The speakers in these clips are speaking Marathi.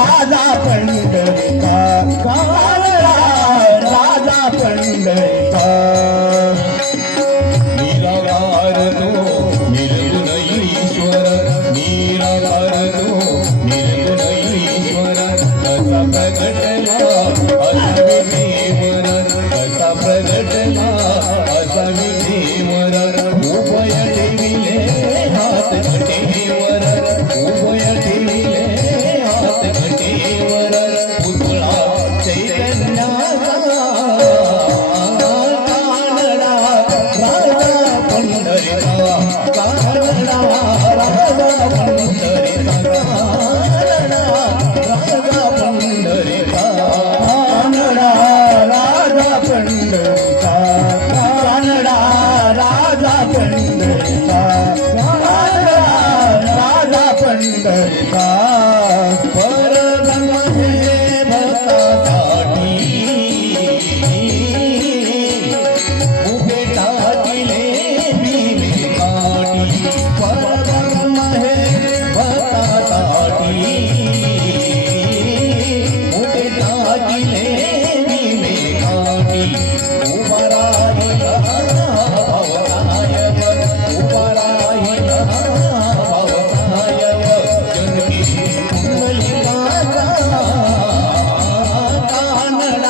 राजा पंढरीचा कावळा राजा पंढरीचा निराकार तो निर्गुण ईश्वर निराकार तो निर्गुण ईश्वर पंढरीचा राजा पंढरीचा कानडा राजा पंढरीचा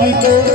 Gracias.